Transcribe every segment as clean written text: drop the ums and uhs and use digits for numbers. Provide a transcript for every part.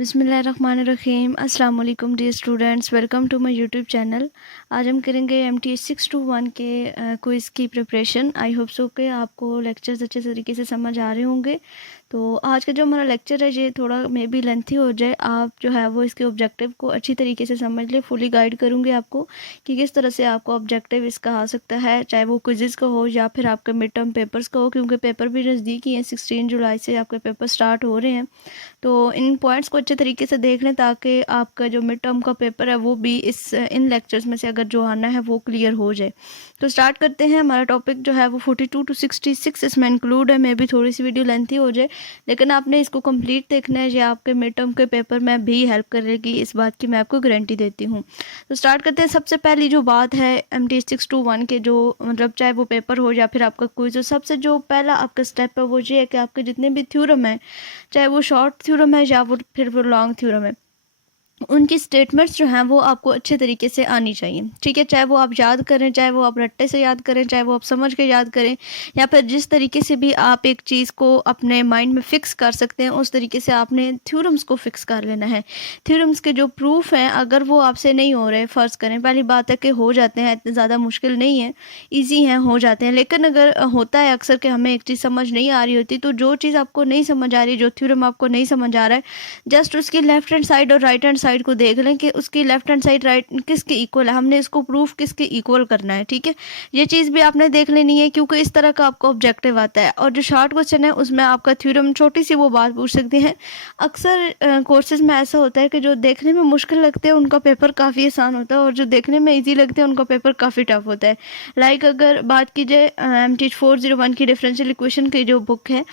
बिस्मिल्लाहिर्रहमानिर्रहीम। अस्सलाम वालेकुम dear students, welcome to my YouTube channel. आज हम करेंगे MTH 621 के क्विज़ की प्रिपरेशन। आई होप सो कि आपको लेक्चर्स अच्छे तरीके से समझ आ रहे होंगे। तो आज का जो हमारा लेक्चर है ये थोड़ा मे बी लेंथी हो जाए, आप जो है वो इसके ऑब्जेक्टिव को अच्छी तरीके से समझ ले। फुली गाइड करूँगी आपको कि किस तरह से आपको ऑब्जेक्टिव इसका आ सकता है, चाहे वो क्विज़ का हो या फिर आपके मिड टर्म पेपर्स का हो, क्योंकि पेपर भी नज़दीक ही हैं। 16 जुलाई से आपके पेपर स्टार्ट हो रहे हैं। तो इन पॉइंट्स को अच्छे तरीके से देख लें ताकि आपका जो मिड टर्म का पेपर है वो भी इन लेक्चर्स में से अगर जो आना है वो क्लियर हो जाए। तो स्टार्ट करते हैं। हमारा टॉपिक जो है वो 42 to 66 इसमें इंक्लूड है। मे भी थोड़ी सी वीडियो लेंथी हो जाए, लेकिन आपने इसको कंप्लीट देखना है। ये आपके मिड टर्म के पेपर में भी हेल्प करेगी, इस बात की मैं आपको गारंटी देती हूँ। तो स्टार्ट करते हैं। सबसे पहली जो बात है MTH 621 के, जो मतलब चाहे वो पेपर हो या फिर आपका क्विज हो, सबसे जो पहला आपका स्टेप है वो ये है कि आपके जितने भी थ्योरम है, चाहे वो शॉर्ट थ्योरम है या वो फिर वो लॉन्ग थ्योरम है, उनकी स्टेटमेंट्स जो हैं वो आपको अच्छे तरीके से आनी चाहिए। ठीक है, चाहे वो आप याद करें, चाहे वो आप रट्टे से याद करें, चाहे वो आप समझ के याद करें, या फिर जिस तरीके से भी आप एक चीज़ को अपने माइंड में फ़िक्स कर सकते हैं उस तरीके से आपने थ्योरम्स को फ़िक्स कर लेना है। थ्योरम्स के जो प्रूफ हैं अगर वो आपसे नहीं हो रहे, फ़र्ज़ करें, पहली बात है कि हो जाते हैं, इतने ज़्यादा मुश्किल नहीं है, ईजी हैं, हो जाते हैं। लेकिन अगर होता है अक्सर कि हमें एक चीज़ समझ नहीं आ रही होती, तो जो चीज़ आपको नहीं समझ आ रही, जो थ्योरम आपको नहीं समझ आ रहा है, जस्ट उसकी लेफ्ट हैंड साइड और राइट हैंड साइड को देख लें कि उसकी लेफ्ट हैंड साइड राइट किसके इक्वल है, हमने इसको प्रूफ किसके इक्वल करना है। ठीक है, ये चीज़ भी आपने देख लेनी है, क्योंकि इस तरह का आपका ऑब्जेक्टिव आता है। और जो शॉर्ट क्वेश्चन है उसमें आपका थ्योरम छोटी सी वो बात पूछ सकते हैं। अक्सर कोर्सेज में ऐसा होता है कि जो देखने में मुश्किल लगते हैं उनका पेपर काफ़ी आसान होता है, और जो देखने में ईजी लगते हैं उनका पेपर काफ़ी टफ होता है। लाइक अगर बात कीजिए MTH 401 की डिफरेंशियल इक्वेशन की जो बुक है,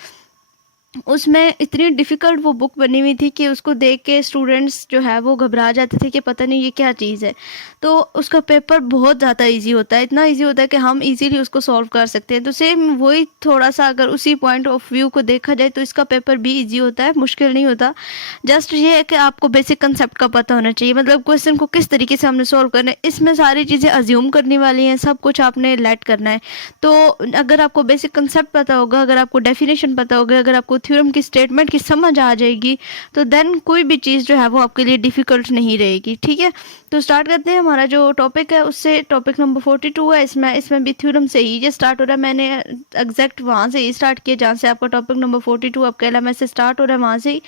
उसमें इतनी डिफ़िकल्ट वो बुक बनी हुई थी कि उसको देख के स्टूडेंट्स जो है वो घबरा जाते थे कि पता नहीं ये क्या चीज़ है। तो उसका पेपर बहुत ज़्यादा इजी होता है, इतना इजी होता है कि हम इजीली उसको सॉल्व कर सकते हैं। तो सेम वही थोड़ा सा अगर उसी पॉइंट ऑफ व्यू को देखा जाए तो इसका पेपर भी इजी होता है, मुश्किल नहीं होता। जस्ट ये है कि आपको बेसिक कंसेप्ट का पता होना चाहिए, मतलब क्वेश्चन को किस तरीके से हमने सॉल्व करना है। इसमें सारी चीज़ें अज्यूम करने वाली हैं, सब कुछ आपने लेट करना है। तो अगर आपको बेसिक कंसेप्ट पता होगा, अगर आपको डेफिनेशन पता होगा, अगर आपको थ्योरम की स्टेटमेंट की समझ आ जाएगी, तो देन कोई भी चीज़ जो है वो आपके लिए डिफ़िकल्ट नहीं रहेगी। ठीक है, तो स्टार्ट करते हैं। हमारा जो टॉपिक है उससे टॉपिक नंबर 42 है। इसमें भी थ्योरम से ही ये स्टार्ट हो रहा है। मैंने एग्जैक्ट वहाँ से ही स्टार्ट किया जहाँ से आपका टॉपिक नंबर 42 आपका LMS से स्टार्ट हो रहा है, वहाँ से ही।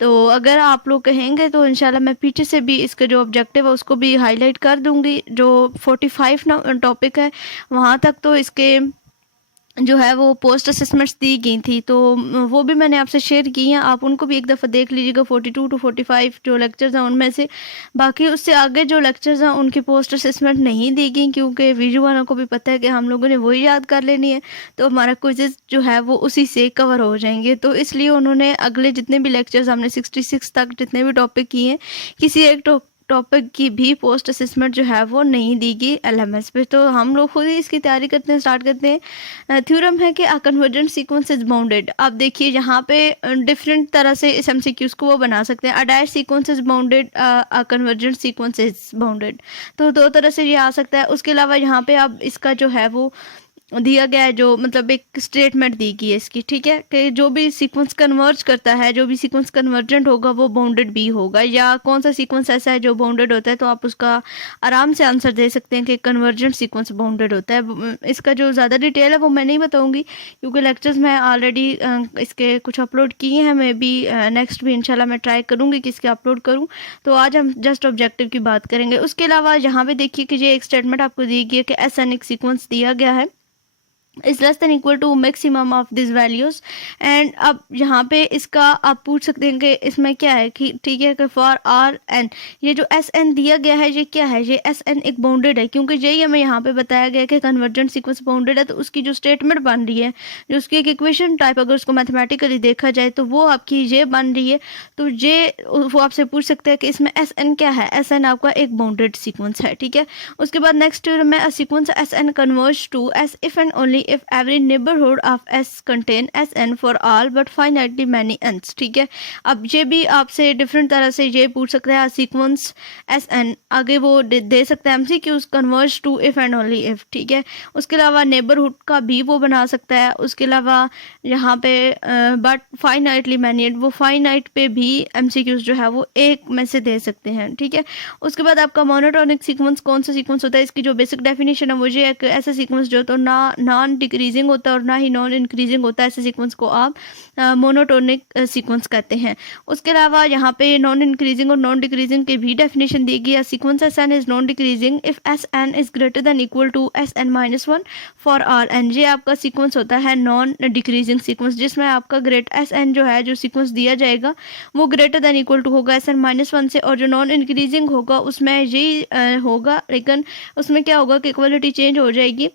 तो अगर आप लोग कहेंगे तो इंशाल्लाह मैं पीछे से भी इसका जो ऑब्जेक्टिव है उसको भी हाईलाइट कर दूँगी। जो 45 टॉपिक है वहाँ तक तो इसके जो है वो पोस्ट असेसमेंट्स दी गई थी, तो वो भी मैंने आपसे शेयर की हैं, आप उनको भी एक दफ़ा देख लीजिएगा। 42 to 45 जो लेक्चर्स हैं उनमें से। बाकी उससे आगे जो लेक्चर्स हैं उनकी पोस्ट असेसमेंट नहीं दी गई, क्योंकि वीडियो वालों को भी पता है कि हम लोगों ने वही याद कर लेनी है, तो हमारा क्विज़ जो है वो उसी से कवर हो जाएंगे। तो इसलिए उन्होंने अगले जितने भी लेक्चर्स हमने 66 तक जितने भी टॉपिक किए हैं, किसी एक टॉपिक की भी पोस्ट असेसमेंट जो है वो नहीं दी गई LMS पे। तो हम लोग खुद ही इसकी तैयारी करते हैं, स्टार्ट करते हैं। थ्योरम है कि a convergent sequence is bounded. आप देखिए यहाँ पे डिफरेंट तरह से इस MCQs को वो बना सकते हैं। अ direct sequence is bounded, a convergent sequence is bounded, तो दो तरह से ये आ सकता है। उसके अलावा यहाँ पे अब इसका जो है वो दिया गया है, जो मतलब एक स्टेटमेंट दी गई है इसकी। ठीक है, कि जो भी सीक्वेंस कन्वर्ज करता है, जो भी सीक्वेंस कन्वर्जेंट होगा वो बाउंडेड भी होगा, या कौन सा सीक्वेंस ऐसा है जो बाउंडेड होता है। तो आप उसका आराम से आंसर दे सकते हैं कि कन्वर्जेंट सीक्वेंस बाउंडेड होता है। इसका जो ज़्यादा डिटेल है वो मैं नहीं बताऊंगी, क्योंकि लेक्चर्स मैं ऑलरेडी इसके कुछ अपलोड किए हैं। मैं भी नेक्स्ट भी इंशाल्लाह मैं ट्राई करूँगी कि इसके अपलोड करूँ। तो आज हम जस्ट ऑब्जेक्टिव की बात करेंगे। उसके अलावा यहाँ पे देखिए कि ये एक स्टेटमेंट आपको दी गई है कि SN एक सीक्वेंस दिया गया है, is less than equal to maximum of this values. And अब यहाँ पे इसका आप पूछ सकते हैं कि इसमें क्या है कि ठीक है कि फॉर RN, ये जो SN दिया गया है ये क्या है, ये SN एक बाउंडेड है, क्योंकि यही हमें यहाँ पे बताया गया कि कन्वर्जेंट सीक्वेंस बाउंडेड है। तो उसकी जो स्टेटमेंट बन रही है, जो उसकी एक इक्वेशन टाइप अगर उसको मैथमेटिकली देखा जाए तो वो आपकी ये बन रही है। तो ये वो आपसे पूछ सकते हैं कि इसमें SN क्या है। SN आपका एक बाउंडेड सीक्वेंस है। ठीक है, उसके बाद नेक्स्ट में a sequence SN converge to S if and only if every neighborhood of S contain Sn for all but finitely many n's। ठीक है, अब ये भी आपसे डिफरेंट तरह से ये पूछ सकता है सीक्वेंस Sn, आगे वो दे सकता है MCQs converge to if and only if. ठीक है, उसके अलावा नेबरहुड का भी वो बना सकता है। उसके अलावा यहाँ पे बट फाइनाइटली मैनी, वो फाइनाइट पे भी MCQs जो है वो एक में से दे सकते हैं। ठीक है, उसके बाद आपका मोनोटोनिक सीक्वेंस कौन सा सीक्वेंस होता है, इसकी जो बेसिक डेफिनेशन है वो ये एक ऐसा सीक्वेंस जो तो ना नॉन डिक्रीजिंग होता है और ना ही नॉन इंक्रीजिंग होता है, ऐसे सीक्वेंस को आप मोनोटोनिक सीक्वेंस कहते हैं। उसके अलावा यहाँ पे नॉन इंक्रीजिंग और नॉन डिक्रीजिंग की भी डेफिनेशन दी गई है। Sequence Sn is non decreasing if Sn is greater than equal to Sn-1 for all n। ये आपका सीक्वेंस होता है नॉन डिक्रीजिंग सीक्वेंस, जिसमें आपका ग्रेट Sn जो है जो सीक्वेंस दिया जाएगा वो ग्रेटर देन इक्वल टू होगा Sn-1 से, और जो नॉन इंक्रीजिंग होगा उसमें यही होगा, लेकिन उसमें क्या होगा कि इक्वलिटी चेंज हो जाएगी,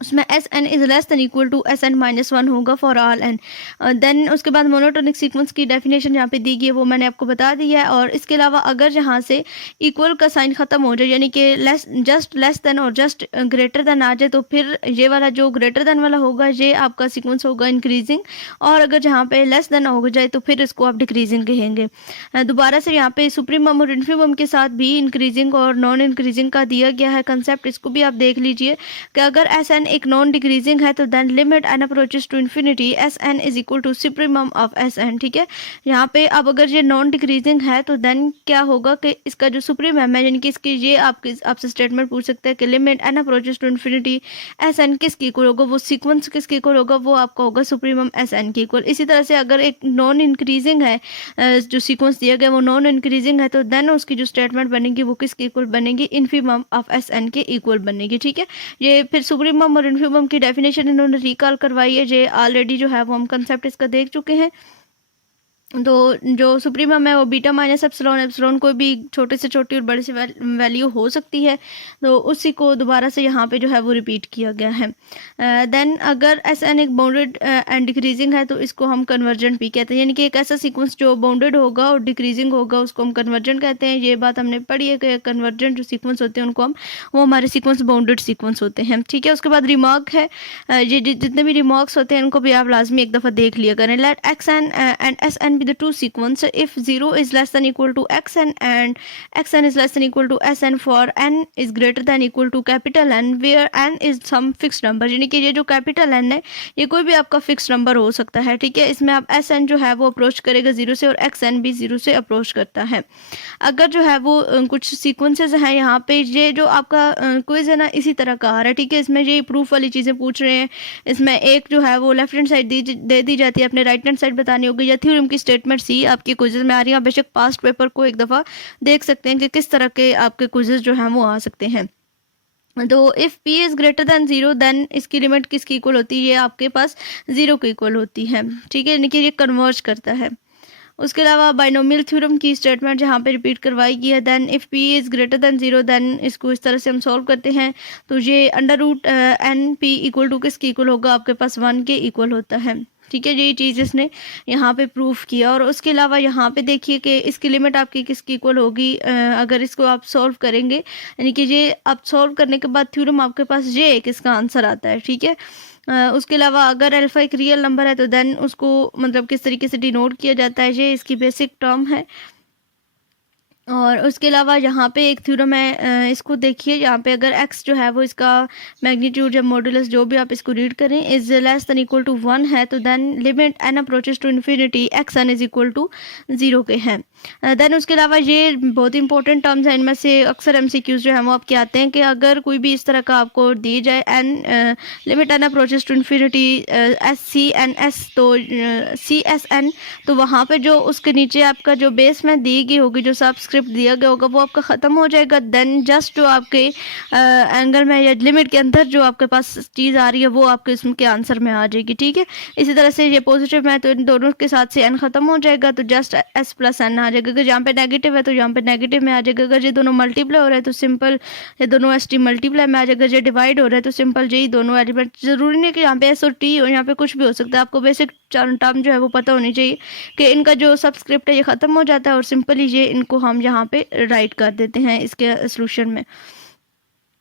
उसमें Sn is less than equal to Sn-1 होगा फॉर ऑल n। देन उसके बाद मोनोटोनिक सीक्वेंस की डेफिनेशन यहाँ पे दी गई है, वो मैंने आपको बता दिया है। और इसके अलावा अगर यहाँ से इक्वल का साइन ख़त्म हो जाए, यानी कि जस्ट लेस देन और जस्ट ग्रेटर देन आ जाए, तो फिर ये वाला जो ग्रेटर देन वाला होगा ये आपका सीक्वेंस होगा इंक्रीजिंग, और अगर जहाँ पे लेस देन हो जाए तो फिर इसको आप डिक्रीजिंग कहेंगे। दोबारा से यहाँ पे सुप्रीमम और इन्फीमम के साथ भी इंक्रीजिंग और नॉन इंक्रीजिंग का दिया गया है कंसेप्ट, इसको भी आप देख लीजिए कि अगर Sn एक नॉन डिक्रीजिंग है तो then limit n approaches to infinity Sn is equal to supremum of Sn। ठीक है, यहाँ पे अब अगर ये नॉन डिक्रीजिंग है तो देन क्या होगा कि इसका जो सुप्रीमम है, यानी कि इसकी ये आपसे स्टेटमेंट पूछ सकते हैं कि limit n approaches to infinity Sn किसके इक्वल होगा, वो सीक्वेंस किसके इक्वल होगा, वो आपका होगा सुप्रीमम Sn के इक्वल। इसी तरह से अगर एक नॉन इंक्रीजिंग है जो सीक्वेंस दिया गया वो नॉन इंक्रीजिंग है तो देन उसकी जो स्टेटमेंट बनेगी वो किसके इक्वल बनेगी, इन्फीमम ऑफ Sn के इक्वल बनेगी। ठीक है, ये फिर सुप्रीमम और इन्फीमम की डेफिनेशन इन्होंने रिकॉल करवाई है, ये ऑलरेडी जो है वो हम कंसेप्ट इसका देख चुके हैं। तो जो सुप्रीमम है वो बीटा माइनस एप्सिलॉन, एप्सिलॉन कोई भी छोटे से छोटी और बड़े से वैल्यू हो सकती है, तो उसी को दोबारा से यहाँ पे जो है वो रिपीट किया गया है। देन अगर Sn एक बाउंडेड एंड डिक्रीजिंग है तो इसको हम कन्वर्जेंट भी कहते हैं, यानी कि एक ऐसा सीक्वेंस जो बाउंडेड होगा और डिक्रीजिंग होगा उसको हम कन्वर्जेंट कहते हैं। ये बात हमने पढ़ी है कि कन्वर्जेंट जो सीक्वेंस होते हैं उनको वो हमारे सीक्वेंस बाउंडेड सीक्वेंस होते हैं। ठीक है, उसके बाद रिमार्क है, ये जितने भी रिमार्क्स होते हैं इनको भी आप लाजमी एक दफ़ा देख लिया करें। Let Xn and Sn be the two sequence if 0 is less than equal to Xn and Xn is less than equal to Sn for n is greater than equal to capital N where n is some fixed number। यानी कि ये जो capital N है ये कोई भी आपका fix number हो सकता है। ठीक है, इसमें आप Sn जो है वो अप्रोच करेगा 0 से और Xn भी 0 से अप्रोच करता है। अगर जो है वो कुछ सीक्वेंसेस हैं यहाँ पे, ये जो आपका क्विज है ना इसी तरह का आ रहा है। ठीक है, इसमें ये प्रूफ वाली चीज़ें पूछ रहे हैं, इसमें एक जो है वो लेफ्ट हैंड साइड दे दी जाती है, अपने राइट हैंड साइड बतानी होगी, या थ्योरम की स्टेटमेंट सी आपके क्विज़ में आ रही है। बेशक पास्ट पेपर को एक दफ़ा देख सकते हैं कि किस तरह के आपके क्विज़ जो हैं वो आ सकते हैं। तो if p is greater than 0 then इसकी लिमिट किसकी इक्वल होती है, ये आपके पास 0 के इक्वल होती है। ठीक है, यानी कि ये कन्वर्ज करता है। उसके अलावा बाइनोमियल थ्योरम की स्टेटमेंट जहाँ पे रिपीट करवाई गई है, then if p is greater than 0 then इसको इस तरह से हम सॉल्व करते हैं तो ये under root N P equal to किसके इक्वल होगा, आपके पास 1 के इक्वल होता है। ठीक है, यही चीज़ इसने यहाँ पे प्रूफ किया। और उसके अलावा यहाँ पे देखिए कि इसकी लिमिट आपकी किसकी इक्वल होगी, अगर इसको आप सॉल्व करेंगे, यानी कि ये आप सॉल्व करने के बाद थ्योरम आपके पास ये एक इसका आंसर आता है। ठीक है, उसके अलावा अगर अल्फ़ा एक रियल नंबर है तो देन उसको मतलब किस तरीके से डिनोट किया जाता है, ये इसकी बेसिक टर्म है। और उसके अलावा यहाँ पे एक थ्योरम है, इसको देखिए, यहाँ पे अगर x जो है वो इसका मैग्नीट्यूड या मॉडुलस जो भी आप इसको रीड करें is less than equal to 1 है तो then limit n approaches to infinity Xn is equal to 0 के हैं। देन उसके अलावा ये बहुत इंपॉर्टेंट टर्म्स हैं, इनमें से अक्सर MCQs जो हैं वो आपके आते हैं कि अगर कोई भी इस तरह का आपको दी जाए limit n approaches to infinity SCNS तो CSN, तो वहाँ पे जो उसके नीचे आपका जो बेस में दी गई होगी, जो सबस्क्रिप्ट दिया गया होगा वो आपका ख़त्म हो जाएगा। देन जस्ट जो आपके एंगल में या लिमिट के अंदर जो आपके पास चीज़ आ रही है वो आपके इसमें के आंसर में आ जाएगी। ठीक है, इसी तरह से ये पॉजिटिव है तो इन दोनों के साथ से n ख़त्म हो जाएगा तो जस्ट s प्लस n आ जाएगा। अगर यहाँ पे नेगेटिव है तो यहाँ पे नेगेटिव में आ जाएगा। अगर ये दोनों मल्टीप्लाई हो रहा है तो सिंपल ये दोनों ST मल्टीप्लाई में आ जाएगा। अगर ये डिवाइड हो रहा है तो सिंपल यही दोनों एलिमेंट, ज़रूरी नहीं कि यहाँ पे S और T हो, यहाँ पे कुछ भी हो सकता है। आपको बेसिक टर्म जो है वो पता होनी चाहिए कि इनका जो सबस्क्रिप्ट है ये ख़त्म हो जाता है और सिंपली ये इनको हम यहाँ पे राइट कर देते हैं इसके सोल्यूशन में।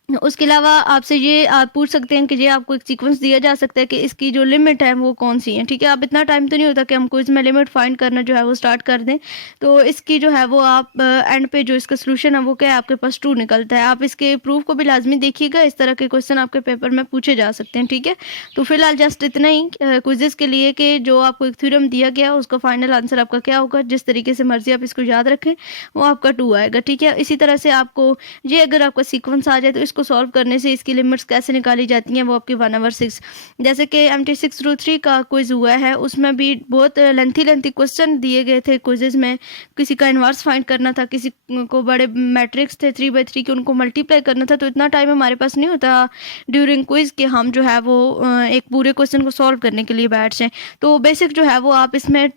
उसके अलावा आपसे ये आप पूछ सकते हैं कि ये आपको एक सीक्वेंस दिया जा सकता है कि इसकी जो लिमिट है वो कौन सी है, ठीक है। अब इतना टाइम तो नहीं होता कि हम क्विज में लिमिट फाइंड करना जो है वो स्टार्ट कर दें, तो इसकी जो है वो आप एंड पे जो इसका सोल्यूशन है वो क्या है, आपके पास ट्रू निकलता है। आप इसके प्रूफ को भी लाजमी देखिएगा, इस तरह के क्वेश्चन आपके पेपर में पूछे जा सकते हैं, ठीक है। तो फिलहाल जस्ट इतना ही क्विजेस के लिए कि जो आपको एक थ्योरम दिया गया उसका फाइनल आंसर आपका क्या होगा, जिस तरीके से मर्जी आप इसको याद रखें वो आपका 2 आएगा, ठीक है। इसी तरह से आपको ये अगर आपका सीक्वेंस आ जाए तो इसको सॉल्व करने से इसकी लिमिट्स कैसे निकाली जाती हैं वो आपकी 1/6, जैसे कि MT 603 का क्विज हुआ है, उसमें भी बहुत लेंथी क्वेश्चन दिए गए थे क्विजेज में। किसी का इन्वर्स फाइंड करना था, किसी को बड़े मैट्रिक्स थे 3/3 के, उनको मल्टीप्लाई करना था। तो इतना टाइम हमारे पास नहीं होता ड्यूरिंग क्विज कि हम जो है वो एक पूरे क्वेश्चन को सॉल्व करने के लिए बैठ जाएं। तो बेसिक जो है वो आप इसमें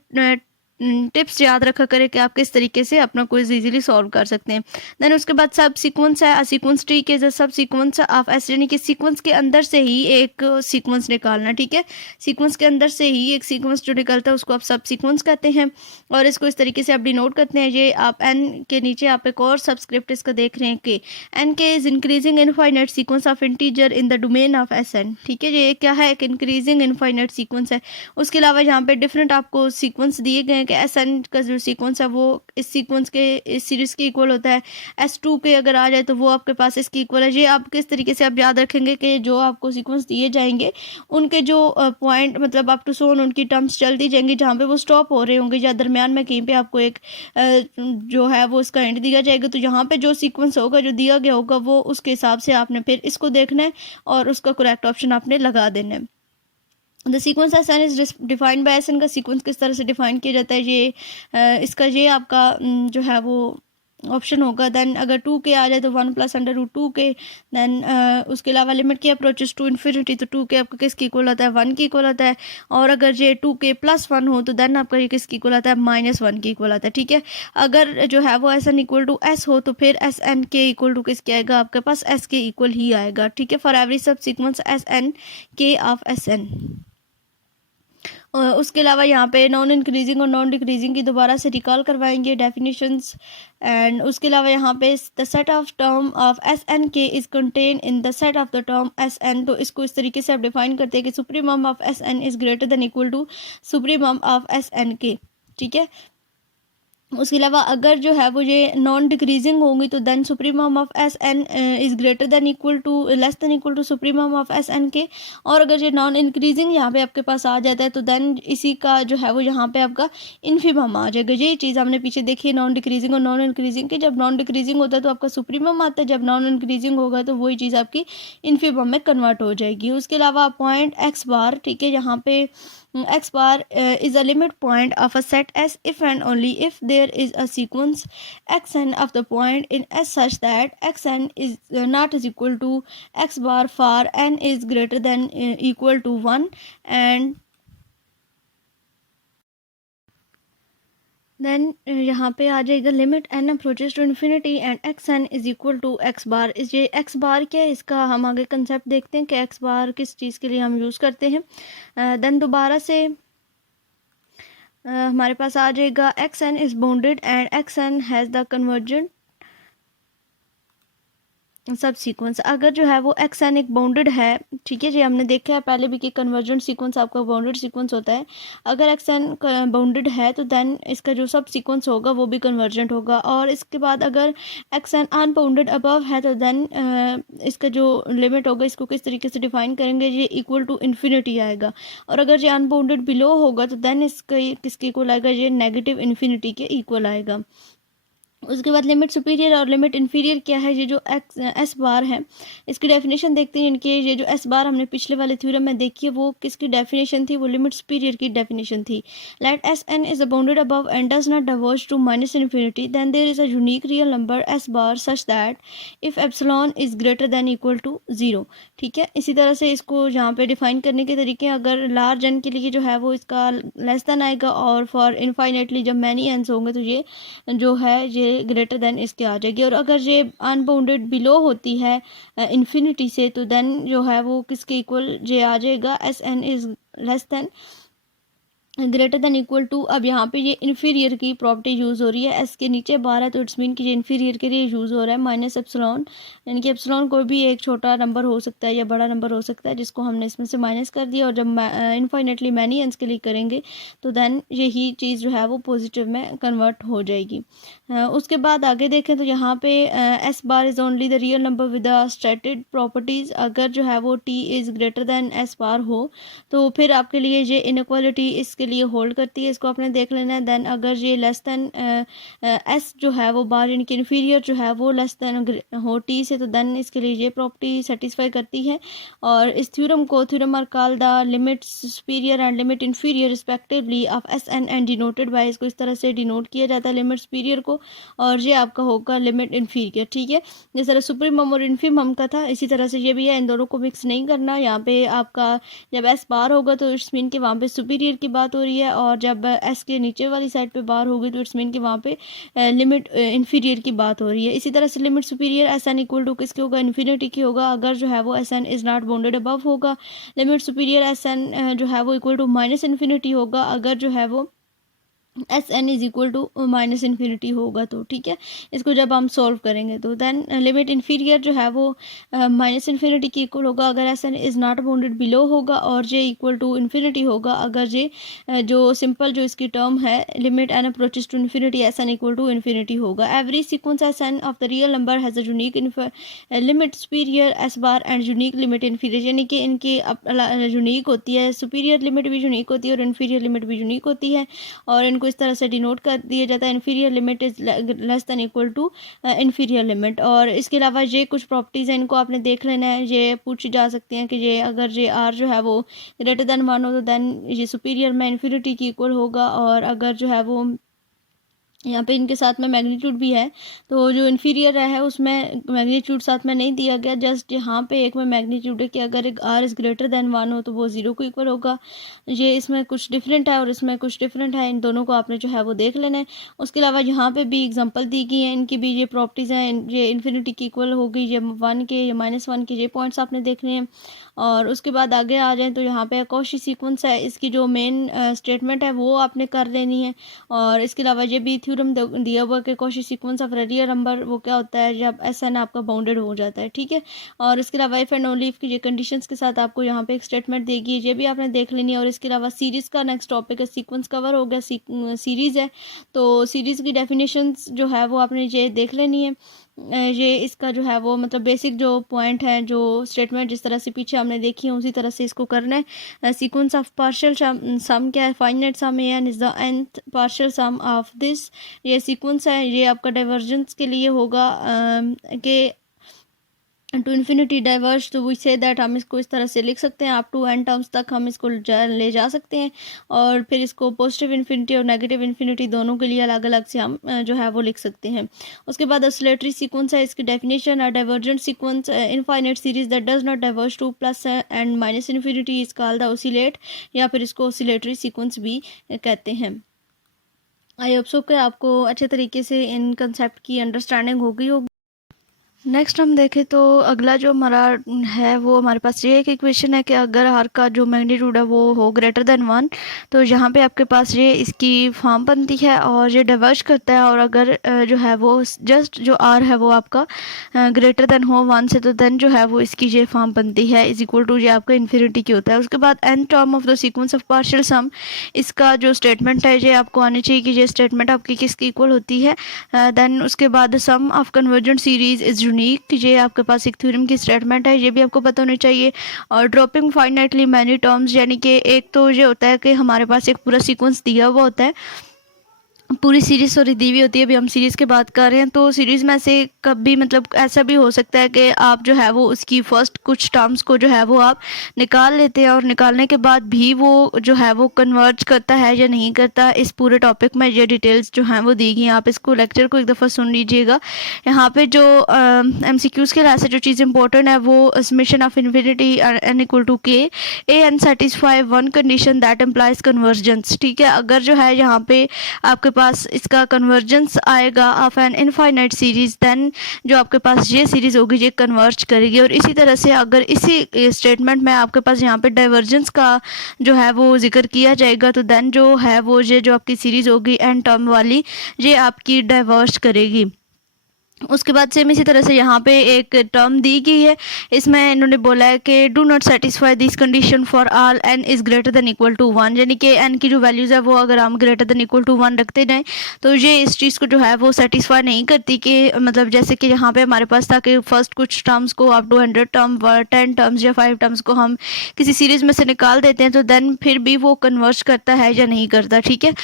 टिप्स याद रखा करें कि आप किस तरीके से अपना क्विज इजीली सॉल्व कर सकते हैं। देन उसके बाद सब सीक्वेंस है, सीक्वेंस ट्री के जो सब सीक्वेंस ऑफ एस, यानी कि सीक्वेंस के अंदर से ही एक सीक्वेंस निकालना, ठीक है। सीक्वेंस के अंदर से ही एक सीक्वेंस जो निकलता है उसको आप सब सीक्वेंस कहते हैं, और इसको इस तरीके से आप डिनोट करते हैं। ये आप एन के नीचे आप एक और सबस्क्रिप्ट इसका देख रहे हैं कि N K is increasing infinite sequence of integer in the domain of S N, ठीक है। ये क्या है, एक इंक्रीजिंग इनफाइनाइट सीक्वेंस है। उसके अलावा यहाँ पे डिफरेंट आपको सीक्वेंस दिए गए हैं कि एस एन का जो सीक्वेंस है वो इस सीक्वेंस के इस सीरीज के इक्वल होता है। S2 के अगर आ जाए तो वो आपके पास इसके इक्वल है। ये आप किस तरीके से आप याद रखेंगे कि जो आपको सीक्वेंस दिए जाएंगे उनके जो पॉइंट मतलब अप टू सोन उनकी टर्म्स चल दी जाएंगी, जहाँ पे वो स्टॉप हो रहे होंगे या दरमियान में कहीं पे आपको एक जो है वो इसका एंड दिया जाएगा। तो यहाँ पे जो सीक्वेंस होगा जो दिया गया होगा वो उसके हिसाब से आपने फिर इसको देखना है और उसका करेक्ट ऑप्शन आपने लगा देना है। The sequence S N is defined by S N का सीक्वेंस किस तरह से डिफाइन किया जाता है, ये इसका ये आपका जो है वो ऑप्शन होगा। देन अगर 2 के आ जाए तो 1 + √2 के। देन उसके अलावा लिमिट की अप्रोचेस टू इन्फिनिटी, तो 2 के आपका किसकी इक्वल होता है, 1 की इक्वल होता है। और अगर ये 2 के +1 हो तो देन आपका ये किसकी इक्वल आता है, -1 की इक्वल आता है, ठीक है। अगर जो है वो S N equal to S हो तो फिर S N K equal to किसके आएगा, आपके पास एस के इक्वल ही आएगा, ठीक है। फॉर एवरी सब सीक्वेंस एस एन के ऑफ एस एन। उसके अलावा यहाँ पे नॉन इंक्रीजिंग और नॉन डिक्रीजिंग की दोबारा से रिकॉल करवाएंगे डेफिनेशंस। एंड उसके अलावा यहाँ पे the set of term of S N K is contain in the set of the term S N. तो इसको इस तरीके से आप डिफाइन करते हैं कि supremum of S N is greater than equal to supremum of S N K, ठीक है। उसके अलावा अगर जो है वो ये नॉन डिक्रीजिंग होंगी तो then supremum of S N is greater than equal to less than equal to supremum of S N K. और अगर ये नॉन इंक्रीजिंग यहाँ पे आपके पास आ जाता है तो देन इसी का जो है वो यहाँ पे आपका इन्फीमम आ जाएगा। ये चीज़ हमने पीछे देखी है नॉन डिक्रीजिंग और नॉन इंक्रीजिंग की। जब नॉन डिक्रीजिंग होता है तो आपका सुप्रीमम आता है, जब नॉन इंक्रीजिंग होगा तो वही चीज़ आपकी इन्फीमम में कन्वर्ट हो जाएगी। उसके अलावा पॉइंट एक्स बार, ठीक है, यहाँ पे x bar is a limit point of a set S if and only if there is a sequence xn of the point in S such that xn is not is equal to x bar for n is greater than equal to 1 and then यहाँ पे आ जाएगा limit N approaches to infinity and X N is equal to X bar. इस ये x बार क्या है, इसका हम आगे कंसेप्ट देखते हैं कि एक्स बार किस चीज़ के लिए हम यूज़ करते हैं। देन दोबारा से हमारे पास आ जाएगा X N is bounded and X N has the convergent subsequence. अगर जो है वो एक्स एन एक बाउंडेड है, ठीक है जी, हमने देखा है पहले भी कि कन्वर्जेंट सीक्वेंस आपका बाउंडेड सीक्वेंस होता है। अगर एक्स एन बाउंडेड है तो देन इसका जो सब सीक्वेंस होगा वो भी कन्वर्जेंट होगा। और इसके बाद अगर एक्स एन अनबाउंडेड अबव है तो देन इसका जो लिमिट होगा इसको किस तरीके से डिफाइन करेंगे, ये इक्वल टू इन्फिनिटी आएगा। और अगर ये अनबाउंडेड बिलो होगा तो देन इसका किसके इक्वल आएगा, ये नेगेटिव इन्फिनिटी के इक्वल आएगा। उसके बाद लिमिट सुपीरियर और लिमिट इन्फीरियर क्या है, ये जो एस बार है इसकी डेफिनेशन देखते हैं। इनके ये जो एस बार हमने पिछले वाले थ्योरम में देखी है वो किसकी डेफिनेशन थी, वो लिमिट सुपीरियर की डेफिनेशन थी। Let S N is bounded above and does not diverge to minus infinity then there is a unique real number S bar such that if epsilon is greater than equal to 0, ठीक है। इसी तरह से इसको यहाँ पे define करने के तरीके, अगर लार्ज एन के लिए जो है वो इसका लेस देन आएगा और फॉर इनफाइनेटली जब मैनी एन्स होंगे तो ये जो है ये ग्रेटर देन इसके आ जाएगी। और अगर ये अनबाउंडेड बिलो होती है इन्फिनिटी से तो देन जो है वो किसके इक्वल ये आ जाएगा, S N is less than greater than equal to, अब यहाँ पे ये इन्फीरियर की प्रॉपर्टी यूज़ हो रही है, एस के नीचे 12 तो इट्स मीन कि ये इन्फीरियर के लिए यूज़ हो रहा है, माइनस एप्सिलॉन, यानी कि एप्सिलॉन कोई भी एक छोटा नंबर हो सकता है या बड़ा नंबर हो सकता है जिसको हमने इसमें से माइनस कर दिया, और जब इनफाइनेटली मैनी एंस के लिए करेंगे तो देन यही चीज़ जो है वो पॉजिटिव में कन्वर्ट हो जाएगी। उसके बाद आगे देखें तो यहाँ पे S bar is only the real number with the stated properties, अगर जो है वो T is greater than S bar हो तो फिर आपके लिए ये इनक्वालिटी इसके लिए होल्ड करती है, इसको आपने देख लेना है। देन अगर ये लेस देन एस जो है वो बार यानी कि इन्फीरियर जो है वो लेस देन हो टी से, तो देन इसके लिए ये प्रॉपर्टी सेटिस्फाई करती है। और इस थ्योरम को theorem are called the limit superior and limit inferior respectively of S N denoted by, इसको इस तरह से डिनोट किया जाता है लिमिट सुपीरियर को, और ये आपका होगा लिमिट इन्फीरियर। ठीक है, जिस तरह सुप्रीमम और इन्फीमम का था इसी तरह से ये भी है, इन दोनों को मिक्स नहीं करना। यहाँ पे आपका जब एस बार होगा तो इट्स मीन कि वहाँ पे सुपीरियर की बात हो रही है, और जब एस के नीचे वाली साइड पे बार होगी तो इट्स मीन कि वहाँ पे लिमिट इन्फीरियर की बात हो रही है। इसी तरह से limit superior S N equal to किसकी होगा, इन्फिनिटी की होगा, अगर जो है वो S N is not bounded above होगा। लिमिट सुपीरियर एस एन जो है वो इक्वल टू माइनस इन्फिनिटी होगा, अगर जो है वो S N is equal to minus infinity होगा। तो ठीक है, इसको जब हम सॉल्व करेंगे तो देन लिमिट इन्फीरियर जो है वो माइनस इन्फिनिटी की इक्वल होगा अगर S N is not bounded below होगा, और जे इक्वल टू इन्फिनिटी होगा अगर जे जो सिंपल जो इसकी टर्म है limit N approaches to infinity S N equal to infinity होगा। Every sequence S N of the real number has a unique limit superior S bar and unique limit inferior, यानी कि इनकी unique होती है, superior limit भी unique होती है और इन्फीरियर लिमिट भी यूनिक होती है, और इनको इस तरह से डिनोट कर दिया जाता है, inferior limit is less than equal to inferior limit. और इसके अलावा ये कुछ प्रॉपर्टीज़ हैं, इनको आपने देख लेना है, ये पूछी जा सकती हैं कि ये अगर ये आर जो है वो ग्रेटर देन 1 हो तो देन ये सुपीरियर में इन्फिनिटी की इक्वल होगा, और अगर जो है वो यहाँ पे इनके साथ में मैग्नीट्यूड भी है, तो जो इन्फीरियर है उसमें मैग्नीट्यूड साथ में नहीं दिया गया, जस्ट यहाँ पे एक में मैग्नीट्यूड है कि अगर एक आर इज़ ग्रेटर देन 1 हो तो वो 0 को इक्वल होगा। ये इसमें कुछ डिफरेंट है और इसमें कुछ डिफरेंट है, इन दोनों को आपने जो है वो देख लेना है। उसके अलावा यहाँ पे भी एग्जांपल दी गई हैं, इनकी भी ये प्रॉपर्टीज़ हैं, ये इन्फिनिटी की इक्वल होगी, ये 1 के या -1 के ये पॉइंट्स आपने देखने हैं। और उसके बाद आगे आ जाएँ तो यहाँ पे कॉची सीक्वेंस है, इसकी जो मेन स्टेटमेंट है वो आपने कर लेनी है। और इसके अलावा ये भी थ्योरम दिया हुआ कि Cauchy sequence of real number वो क्या होता है जब एस एन आपका बाउंडेड हो जाता है। ठीक है, और इसके अलावा इफ एंड ओनली इफ की ये कंडीशंस के साथ आपको यहाँ पे एक स्टेटमेंट देगी, ये भी आपने देख लेनी है। और इसके अलावा सीरीज़ का नेक्स्ट टॉपिक है, सीक्वेंस कवर हो गया, सीरीज़ है, तो सीरीज़ की डेफिनेशंस जो है वो आपने ये देख लेनी है। ये इसका जो है वो मतलब बेसिक जो पॉइंट है, जो स्टेटमेंट जिस तरह से पीछे हमने देखी है उसी तरह से इसको करना है। सीक्वेंस ऑफ पार्शियल सम क्या है, finite sum N is the nth partial sum of this, ये सीक्वेंस है, ये आपका डाइवर्जेंस के लिए होगा कि टू इन्फिनिटी डाइवर्ज, तो वी से दैट हम इसको इस तरह से लिख सकते हैं, अप टू n टर्म्स तक हम इसको ले जा सकते हैं, और फिर इसको पॉजिटिव इन्फिनिटी और नेगेटिव इन्फिनिटी दोनों के लिए अलग अलग से हम जो है वो लिख सकते हैं। उसके बाद ऑसिलेटरी सीक्वेंस है, इसकी डेफिनेशन है divergent sequence infinite series that does not diverge two plus and minus infinity is called the oscillate, या फिर इसको ऑसिलेटरी सीक्वेंस भी कहते हैं। आई होप सो कि आपको अच्छे तरीके से इन कंसेप्ट की अंडरस्टैंडिंग हो गई होगी। नेक्स्ट हम देखें तो अगला जो हमारा है वो हमारे पास ये एक इक्वेशन है कि अगर आर का जो मैग्नीट्यूड है वो हो ग्रेटर देन 1, तो यहाँ पे आपके पास ये इसकी फॉर्म बनती है और ये डाइवर्ज करता है, और अगर जो है वो जस्ट जो आर है वो आपका ग्रेटर देन हो 1 से, तो देन जो है वो इसकी ये फॉर्म बनती है इज इक्वल टू ये आपका इन्फिनिटी की होता है। उसके बाद N term of the sequence of partial sum, इसका जो स्टेटमेंट है ये आपको आनी चाहिए कि ये स्टेटमेंट आपकी किसकी इक्वल होती है। देन उसके बाद sum of convergent series is unique, ये आपके पास एक थ्योरम की स्टेटमेंट है, ये भी आपको पता होनी चाहिए। और ड्रॉपिंग फाइनाइटली मैनी टर्म्स, यानी कि एक तो ये होता है कि हमारे पास एक पूरा सीक्वेंस दिया हुआ होता है, पूरी सीरीज़ सॉरी दी हुई होती है, अभी हम सीरीज़ की बात कर रहे हैं, तो सीरीज़ में से कभी मतलब ऐसा भी हो सकता है कि आप जो है वो उसकी फर्स्ट कुछ टर्म्स को जो है वो आप निकाल लेते हैं, और निकालने के बाद भी वो जो है वो कन्वर्ज करता है या नहीं करता, इस पूरे टॉपिक में ये डिटेल्स जो हैं वो दी गई हैं। आप इसको लेक्चर को एक दफ़ा सुन लीजिएगा। यहाँ पे जो MCQs के लिहाज से जो चीज़ इंपॉर्टेंट है वो summation of infinity n equal to k A N satisfy one condition that implies convergence. ठीक है, अगर जो है यहाँ पे आपके पास इसका कन्वर्जेंस आएगा of an infinite series, then जो आपके पास ये सीरीज होगी ये कन्वर्ज करेगी। और इसी तरह से अगर इसी स्टेटमेंट में आपके पास यहाँ पे डाइवर्जेंस का जो है वो जिक्र किया जाएगा, तो देन जो है वो ये जो आपकी सीरीज होगी एन टर्म वाली, ये आपकी डाइवर्ज करेगी। उसके बाद सेम इसी तरह से यहाँ पे एक टर्म दी गई है, इसमें इन्होंने बोला है कि do not satisfy this condition for all N is greater than equal to 1, यानी कि एन की जो वैल्यूज़ है वो अगर हम ग्रेटर देन इक्वल टू 1 रखते जाएँ तो ये इस चीज़ को जो है वो सेटिस्फाई नहीं करती कि मतलब जैसे कि यहाँ पे हमारे पास था कि फर्स्ट कुछ टर्म्स को अप टू 100 टर्म 10 टर्म्स या 5 टर्म्स को हम किसी सीरीज़ में से निकाल देते हैं तो देन फिर भी वो कन्वर्ज करता है या नहीं करता, ठीक है।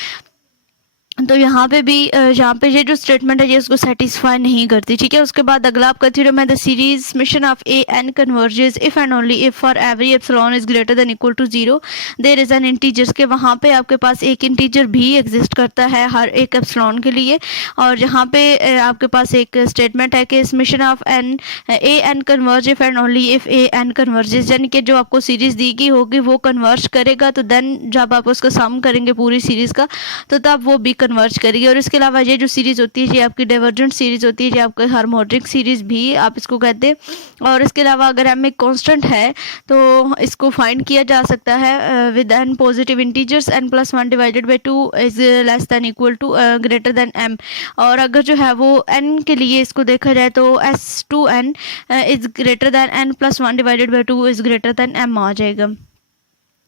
तो यहाँ पे भी यहाँ पे ये जो स्टेटमेंट है ये उसको सेटिस्फाई नहीं करती, ठीक है। उसके बाद अगला आपका थ्योरम है the series summation of A N converges if and only if for every epsilon is greater than equal to 0 there is an integers, के वहाँ पे आपके पास एक इंटीजर भी एग्जिस्ट करता है हर एक एप्सिलॉन के लिए। और यहाँ पे आपके पास एक स्टेटमेंट है कि summation of n a n converge if and only if a N converges, यानी कि जो आपको सीरीज दी गई होगी वो कन्वर्ज करेगा, तो देन जब आप उसका सम करेंगे पूरी सीरीज का तो तब वो भी कन्वर्ज करेगी। और इसके अलावा ये जो सीरीज़ होती है ये आपकी डाइवर्जेंट सीरीज़ होती है, ये आपकी हार्मोनिक सीरीज़ भी आप इसको कहते हैं। और इसके अलावा अगर एम एक कांस्टेंट है तो इसको फाइंड किया जा सकता है with n positive integers n plus 1 divided by 2 is less than equal to greater than m। और अगर जो है वो n के लिए इसको देखा जाए तो s2n is greater then n plus 1 divided by 2 is greater than m आ जाएगा।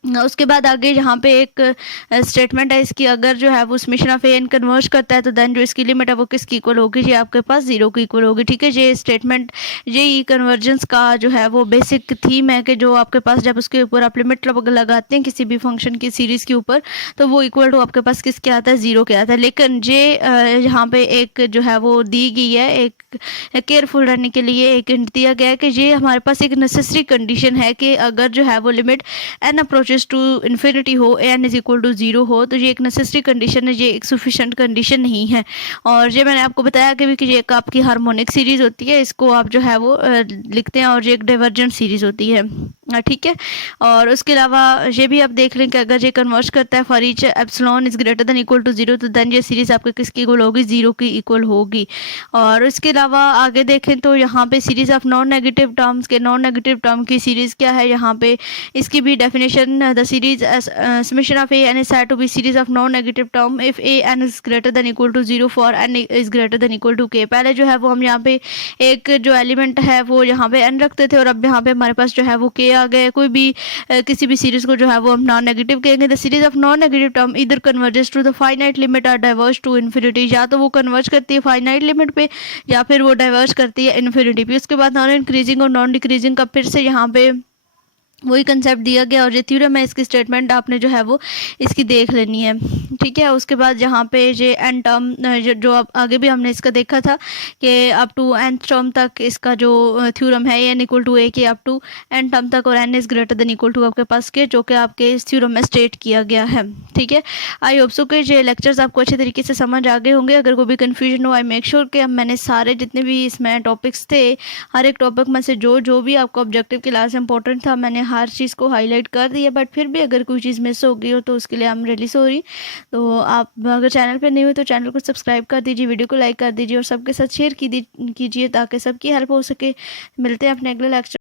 उसके बाद आगे यहाँ पे एक स्टेटमेंट है इसकी, अगर जो है वो summation of A n converge करता है तो देन जो इसकी लिमिट है वो किसकी इक्वल होगी, ये आपके पास 0 की इक्वल होगी, ठीक है। ये स्टेटमेंट ये कन्वर्जेंस का जो है वो बेसिक थीम है कि जो आपके पास जब उसके ऊपर आप लिमिट लगाते हैं किसी भी फंक्शन की सीरीज़ के ऊपर तो वो इक्वल टू आपके पास किसके आता है, 0 के आता है। लेकिन ये यहाँ पे एक जो है वो दी गई है, एक केयरफुल रहने के लिए एक हिंट दिया गया है कि ये हमारे पास एक नेसेसरी कंडीशन है कि अगर जो है वो limit N approaches to infinity हो, एन इज इक्वल टू 0 हो, तो ये एक नेसेसरी कंडीशन है, ये एक सफिशिएंट कंडीशन नहीं है। और ये मैंने आपको बताया कि ये एक आपकी हार्मोनिक सीरीज होती है, इसको आप जो है वो लिखते हैं, और ये एक डाइवर्जेंट सीरीज होती है, ठीक है। और उसके अलावा ये भी आप देख लें कि अगर ये कन्वर्ज करता है for each epsilon is greater than equal to 0 तो देन ये सीरीज आपके किसकी इक्वल होगी, 0 की इक्वल होगी। और इसके अलावा आगे देखें तो यहाँ पे series of non negative terms के नॉन नेगेटिव टर्म की सीरीज क्या है, यहाँ पे इसकी भी definition the series summation of A n is said to be series of non negative term if a n is greater than equal to 0 for n is greater than equal to k. पहले जो है वो हम यहाँ पे एक जो element है वो यहाँ पे एन रखते थे और अब यहाँ पे हमारे पास जो है वो के आ गए। कोई भी किसी भी सीरीज को जो है वो हम नॉन नेगेटिव कहेंगे। The series of non negative term इधर converges to the finite limit और डाइवर्ज टू इन्फिनिटी, या तो वो कन्वर्ज करती है फाइनाइट लिमिट पे या फिर वो डाइवर्ज करती है इन्फिनिटी पे। उसके बाद नॉन इंक्रीजिंग और नॉन डिक्रीजिंग का फिर से यहाँ पे वही कंसेप्ट दिया गया और ये थ्योरम है, इसकी स्टेटमेंट आपने जो है वो इसकी देख लेनी है, ठीक है। उसके बाद यहाँ पे ये एन टर्म जो अब आगे भी हमने इसका देखा था कि अप टू एन टर्म तक इसका जो थ्योरम है एन इक्वल टू ए के अप टू एन टर्म तक और n is greater than equal to आपके पास के, जो कि आपके इस थ्योरम में स्टेट किया गया है, ठीक है। आई होप सो कि ये लेक्चर्स आपको अच्छे तरीके से समझ आ गए होंगे। अगर कोई भी कन्फ्यूजन हो आई मेक श्योर कि अब मैंने सारे जितने भी इसमें टॉपिक्स थे हर एक टॉपिक में से जो भी आपको ऑब्जेक्टिव क्लास इंपॉर्टेंट था मैंने हर चीज़ को हाईलाइट कर दिया। बट फिर भी अगर कोई चीज़ मिस हो गई हो तो उसके लिए आई एम रियली सॉरी। तो आप अगर चैनल पे नहीं हुए तो चैनल को सब्सक्राइब कर दीजिए, वीडियो को लाइक कर दीजिए और सबके साथ शेयर कीजिए ताकि सबकी हेल्प हो सके। मिलते हैं अपने अगले लेक्चर।